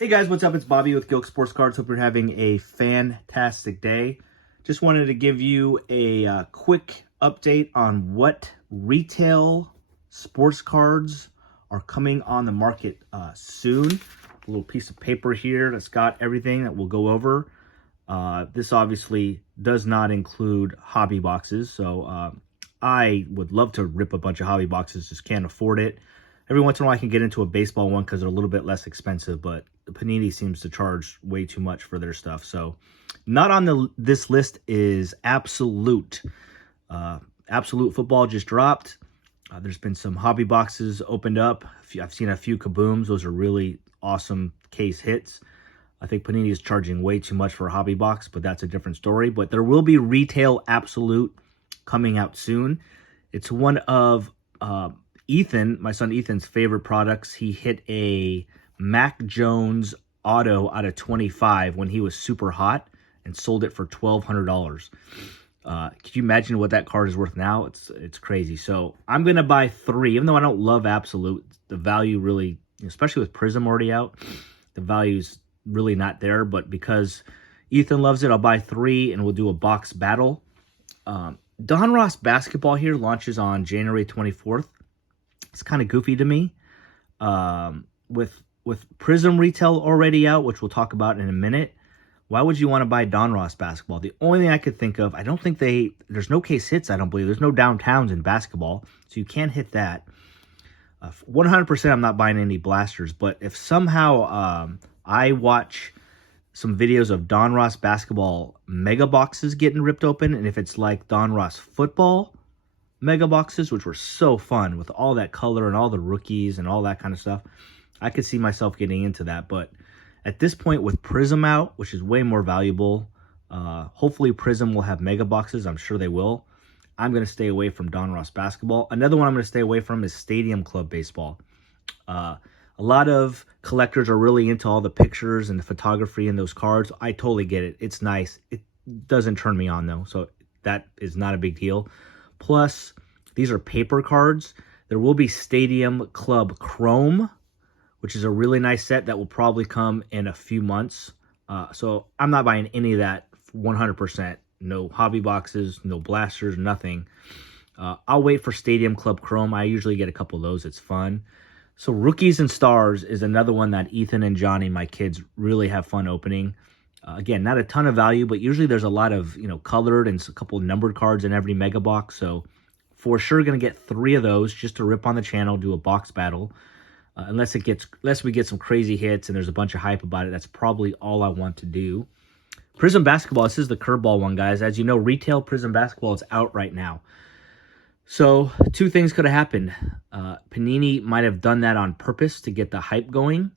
Hey guys, what's up? It's Bobby with Gilk Sports Cards. Hope you're having a fantastic day. Just wanted to give you a quick update on what retail sports cards are coming on the market soon. A little piece of paper here that's got everything that we'll go over. This obviously does not include hobby boxes, so I would love to rip a bunch of hobby boxes, just can't afford it. Every once in a while I can get into a baseball one because they're a little bit less expensive, but Panini seems to charge way too much for their stuff. So not on this list is Absolute. Absolute Football just dropped. There's been some hobby boxes opened up. I've seen a few Kabooms. Those are really awesome case hits. I think Panini is charging way too much for a hobby box, but that's a different story. But there will be retail Absolute coming out soon. It's one of my son Ethan's favorite products. He hit a Mac Jones auto out of 25 when he was super hot and sold it for $1,200. Could you imagine what that card is worth now? It's crazy. So I'm going to buy 3, even though I don't love Absolute. The value really, especially with Prizm already out, the value's really not there. But because Ethan loves it, I'll buy 3 and we'll do a box battle. Donruss basketball here launches on January 24th. It's kind of goofy to me. With Prizm retail already out, which we'll talk about in a minute, why would you want to buy Donruss basketball? The only thing I could think of, I don't think there's no case hits, I don't believe. There's no downtowns in basketball, so you can't hit that. 100% I'm not buying any blasters, but if somehow I watch some videos of Donruss basketball mega boxes getting ripped open, and if it's like Donruss football mega boxes, which were so fun with all that color and all the rookies and all that kind of stuff, I could see myself getting into that. But at this point with Prizm out, which is way more valuable, hopefully Prizm will have mega boxes. I'm sure they will. I'm going to stay away from Donruss basketball. Another one I'm going to stay away from is Stadium Club baseball. A lot of collectors are really into all the pictures and the photography in those cards. I totally get it. It's nice. It doesn't turn me on though, so that is not a big deal. Plus, these are paper cards. There will be Stadium Club Chrome, which is a really nice set that will probably come in a few months. So I'm not buying any of that 100%. No hobby boxes, no blasters, nothing. I'll wait for Stadium Club Chrome. I usually get a couple of those. It's fun. So Rookies and Stars is another one that Ethan and Johnny, my kids, really have fun opening. Again, not a ton of value, but usually there's a lot of, colored and a couple numbered cards in every mega box. So for sure going to get 3 of those just to rip on the channel, do a box battle. Unless we get some crazy hits and there's a bunch of hype about it, that's probably all I want to do. Prizm basketball, this is the curveball one, guys. As you know, retail Prizm basketball is out right now. So 2 things could have happened. Panini might have done that on purpose to get the hype going,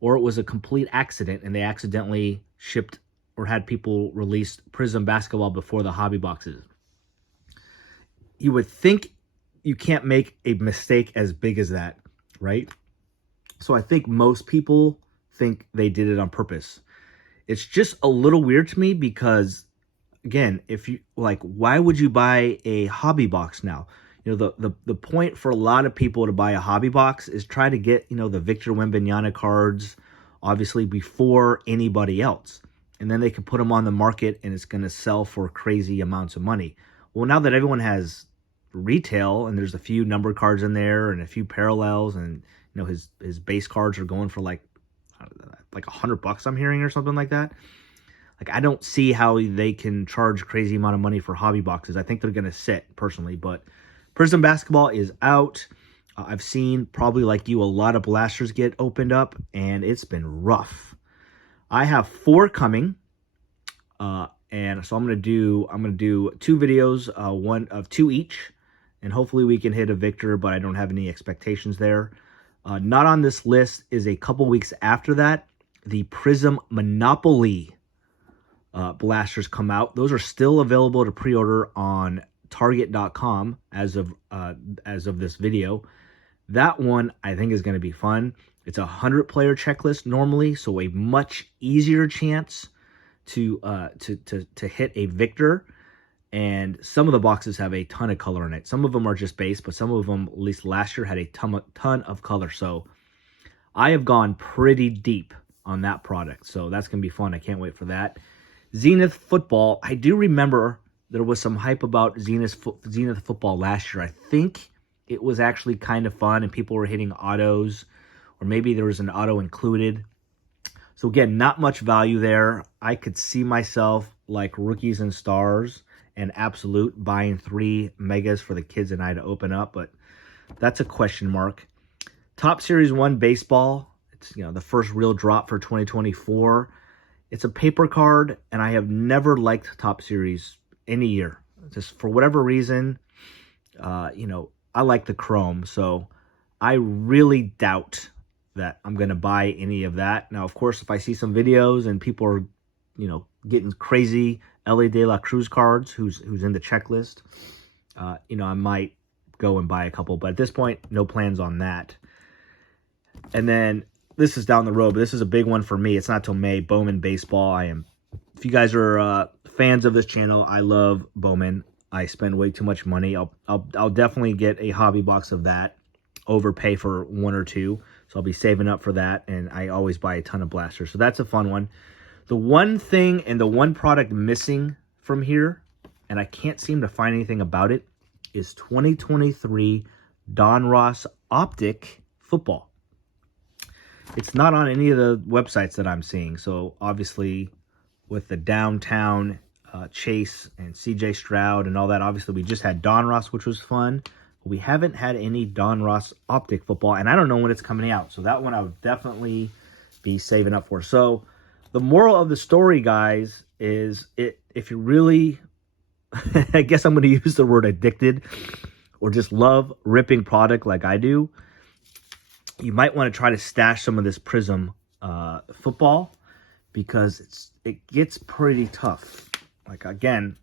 or it was a complete accident and they accidentally shipped or had people release Prizm basketball before the hobby boxes. You would think you can't make a mistake as big as that, right? So I think most people think they did it on purpose. It's just a little weird to me because, again, if you why would you buy a hobby box now? The point for a lot of people to buy a hobby box is try to get, the Victor Wembanyama cards, obviously, before anybody else. And then they can put them on the market and it's going to sell for crazy amounts of money. Well, now that everyone has retail and there's a few number cards in there and a few parallels and, his base cards are going for like $100 I'm hearing or something like that. I don't see how they can charge crazy amount of money for hobby boxes. I think they're going to sit personally, but Prizm basketball is out. I've seen, probably like you, a lot of blasters get opened up, and it's been rough. I have 4 coming, and so I'm gonna do 2 videos, one of 2 each, and hopefully we can hit a victor. But I don't have any expectations there. Not on this list is a couple weeks after that. The Prizm Monopoly blasters come out. Those are still available to pre-order on Target.com as of this video. That one I think is going to be fun. It's a 100-player checklist normally, so a much easier chance to hit a victor. And some of the boxes have a ton of color in it. Some of them are just base, but some of them, at least last year, had a ton of color. So I have gone pretty deep on that product. So that's going to be fun. I can't wait for that. Zenith football. I do remember there was some hype about Zenith football last year. I think it was actually kind of fun and people were hitting autos, or maybe there was an auto included. So again, not much value there. I could see myself like Rookies and Stars and Absolute buying 3 megas for the kids and I to open up, but that's a question mark. Top Series 1 baseball. It's, the first real drop for 2024. It's a paper card, and I have never liked Top Series any year. Just for whatever reason, I like the chrome, so I really doubt that I'm going to buy any of that. Now, of course, if I see some videos and people are, getting crazy LA De La Cruz cards, who's in the checklist, I might go and buy a couple. But at this point, no plans on that. And then this is down the road, but this is a big one for me. It's not till May. Bowman baseball. If you guys are fans of this channel, I love Bowman. I spend way too much money. I'll definitely get a hobby box of that, overpay for 1 or 2. So I'll be saving up for that, and I always buy a ton of blasters. So that's a fun one. The one thing and the one product missing from here, and I can't seem to find anything about it, is 2023 Donruss Optic football. It's not on any of the websites that I'm seeing. So obviously with the downtown Chase and CJ Stroud and all that, obviously we just had Donruss, which was fun. We haven't had any Donruss Optic football, and I don't know when it's coming out. So that one I would definitely be saving up for. So the moral of the story, guys, is if you really, I guess I'm going to use the word addicted, or just love ripping product like I do, you might want to try to stash some of this Prizm football, because it gets pretty tough. Like, again,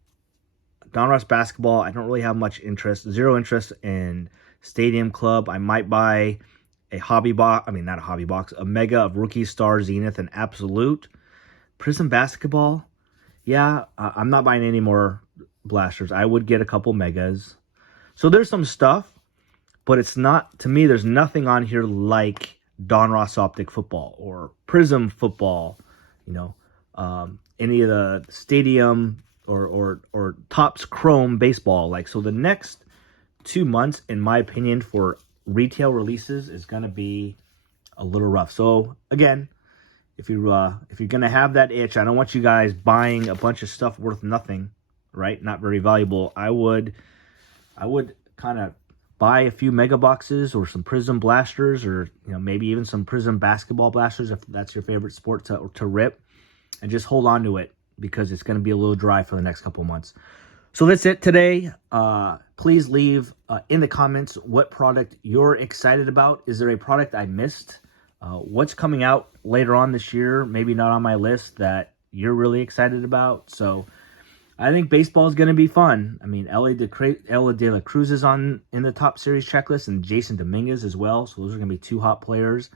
Donruss basketball, I don't really have much interest. Zero interest in Stadium Club. I might buy a hobby box. I mean, not a hobby box. A mega of Rookie, Star, Zenith, and Absolute. Prizm basketball, yeah, I'm not buying any more blasters. I would get a couple megas. So there's some stuff, but it's not, to me, there's nothing on here like Donruss Optic football or Prizm football, any of the Stadium or Topps Chrome baseball. Like, so the next 2 months, in my opinion, for retail releases is going to be a little rough. So again, if you're going to have that itch, I don't want you guys buying a bunch of stuff worth nothing, right? Not very valuable. I would kind of buy a few mega boxes or some Prizm blasters, or maybe even some Prizm basketball blasters if that's your favorite sport to rip, and just hold on to it, because it's going to be a little dry for the next couple of months. So that's it today. Please leave in the comments what product you're excited about. Is there a product I missed? What's coming out later on this year, maybe not on my list, that you're really excited about? So I think baseball is going to be fun. I mean, LA De La Cruz is in the top series checklist, and Jason Dominguez as well. So those are going to be 2 hot players.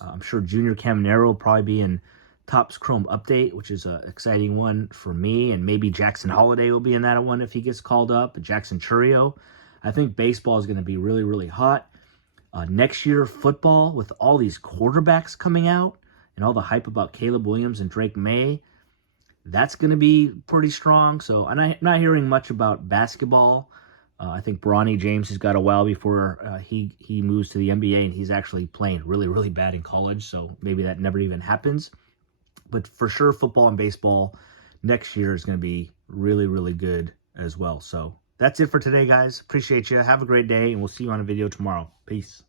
I'm sure Junior Caminero will probably be in Topps Chrome Update, which is an exciting one for me. And maybe Jackson Holiday will be in that one if he gets called up. Jackson Churio. I think baseball is going to be really, really hot. Next year, football, with all these quarterbacks coming out and all the hype about Caleb Williams and Drake May, that's going to be pretty strong. So I'm not hearing much about basketball. I think Bronny James has got a while before he moves to the NBA, and he's actually playing really, really bad in college. So maybe that never even happens. But for sure, football and baseball next year is going to be really, really good as well. So that's it for today, guys. Appreciate you. Have a great day, and we'll see you on a video tomorrow. Peace.